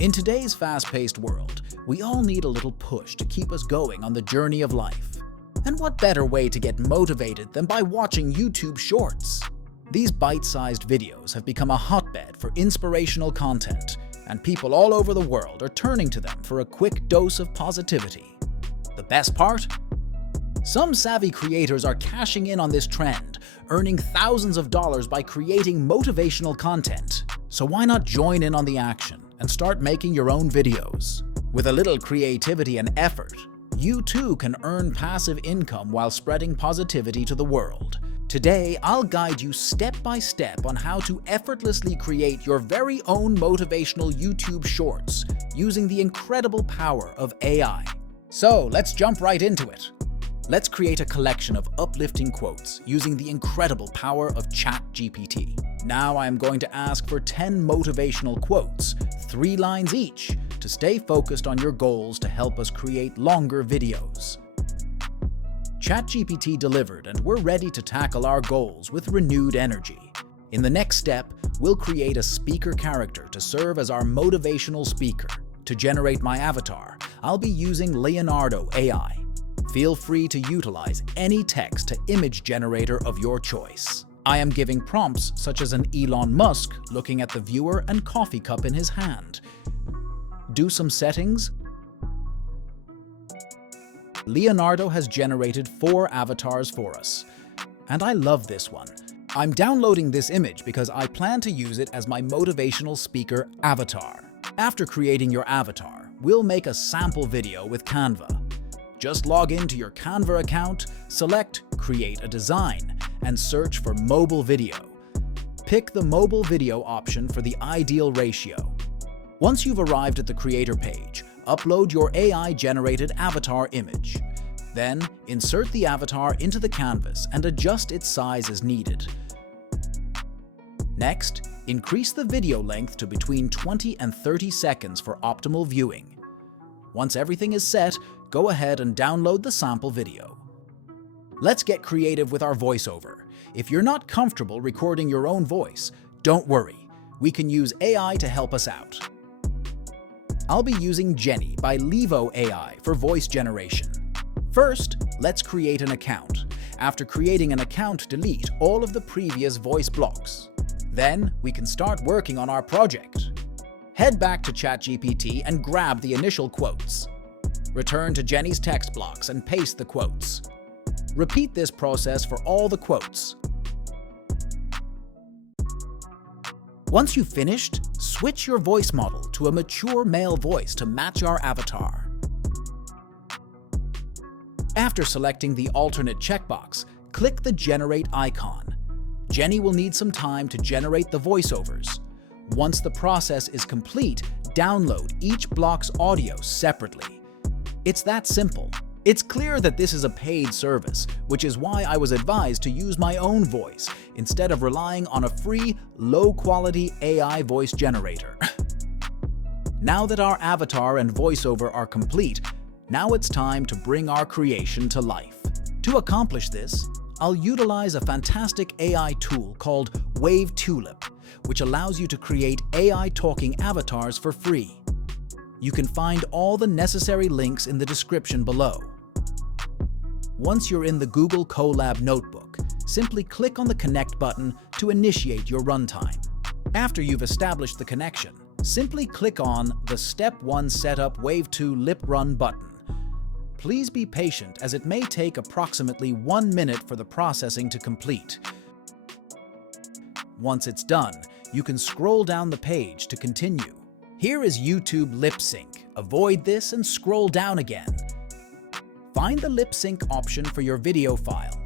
In today's fast-paced world, we all need a little push to keep us going on the journey of life. And what better way to get motivated than by watching YouTube Shorts? These bite-sized videos have become a hotbed for inspirational content, and people all over the world are turning to them for a quick dose of positivity. The best part? Some savvy creators are cashing in on this trend, earning thousands of dollars by creating motivational content. So why not join in on the action and start making your own videos? With a little creativity and effort, you too can earn passive income while spreading positivity to the world. Today, I'll guide you step by step on how to effortlessly create your very own motivational YouTube Shorts using the incredible power of AI. So let's jump right into it. Let's create a collection of uplifting quotes using the incredible power of ChatGPT. Now I am going to ask for 10 motivational quotes, 3 lines each, to stay focused on your goals to help us create longer videos. ChatGPT delivered, and we're ready to tackle our goals with renewed energy. In the next step, we'll create a speaker character to serve as our motivational speaker. To generate my avatar, I'll be using Leonardo AI. Feel free to utilize any text-to-image generator of your choice. I am giving prompts such as an Elon Musk looking at the viewer and coffee cup in his hand. Do some settings. Leonardo has generated 4 avatars for us, and I love this one. I'm downloading this image because I plan to use it as my motivational speaker avatar. After creating your avatar, we'll make a sample video with Canva. Just log into your Canva account, select Create a Design, and search for Mobile Video. Pick the Mobile Video option for the ideal ratio. Once you've arrived at the creator page, upload your AI-generated avatar image. Then, insert the avatar into the canvas and adjust its size as needed. Next, increase the video length to between 20 and 30 seconds for optimal viewing. Once everything is set, go ahead and download the sample video. Let's get creative with our voiceover. If you're not comfortable recording your own voice, don't worry. We can use AI to help us out. I'll be using Jenny by Levo AI for voice generation. First, let's create an account. After creating an account, delete all of the previous voice blocks. Then, we can start working on our project. Head back to ChatGPT and grab the initial quotes. Return to Jenny's text blocks and paste the quotes. Repeat this process for all the quotes. Once you've finished, switch your voice model to a mature male voice to match our avatar. After selecting the alternate checkbox, click the Generate icon. Jenny will need some time to generate the voiceovers. Once the process is complete, download each block's audio separately. It's that simple. It's clear that this is a paid service, which is why I was advised to use my own voice instead of relying on a free, low-quality AI voice generator. Now that our avatar and voiceover are complete, now it's time to bring our creation to life. To accomplish this, I'll utilize a fantastic AI tool called Wave Tulip, which allows you to create AI talking avatars for free. You can find all the necessary links in the description below. Once you're in the Google Colab notebook, simply click on the Connect button to initiate your runtime. After you've established the connection, simply click on the Step 1 Setup Wave 2 Lip Run button. Please be patient as it may take approximately 1 minute for the processing to complete. Once it's done, you can scroll down the page to continue. Here is YouTube Lip Sync. Avoid this and scroll down again. Find the lip sync option for your video file.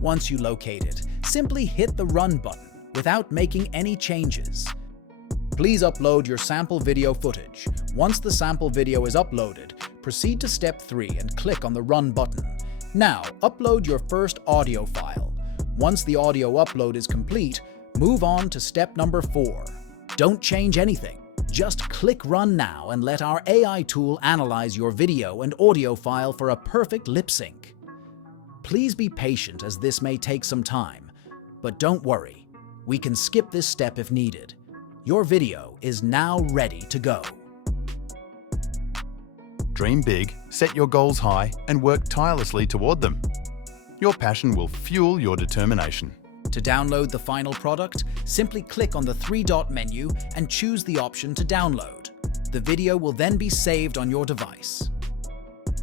Once you locate it, simply hit the Run button without making any changes. Please upload your sample video footage. Once the sample video is uploaded, proceed to Step 3 and click on the Run button. Now, upload your first audio file. Once the audio upload is complete, move on to step number 4. Don't change anything. Just click Run now and let our AI tool analyze your video and audio file for a perfect lip sync. Please be patient as this may take some time, but don't worry. We can skip this step if needed. Your video is now ready to go. Dream big, set your goals high, and work tirelessly toward them. Your passion will fuel your determination. To download the final product, simply click on the three-dot menu and choose the option to download. The video will then be saved on your device.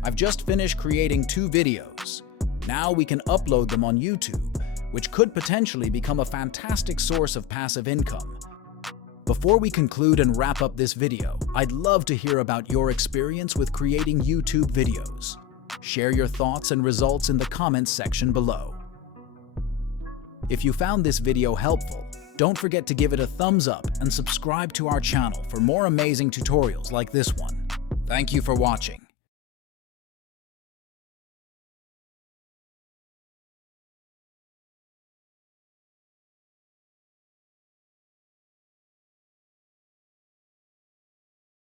I've just finished creating 2 videos. Now we can upload them on YouTube, which could potentially become a fantastic source of passive income. Before we conclude and wrap up this video, I'd love to hear about your experience with creating YouTube videos. Share your thoughts and results in the comments section below. If you found this video helpful, don't forget to give it a thumbs up and subscribe to our channel for more amazing tutorials like this one. Thank you for watching.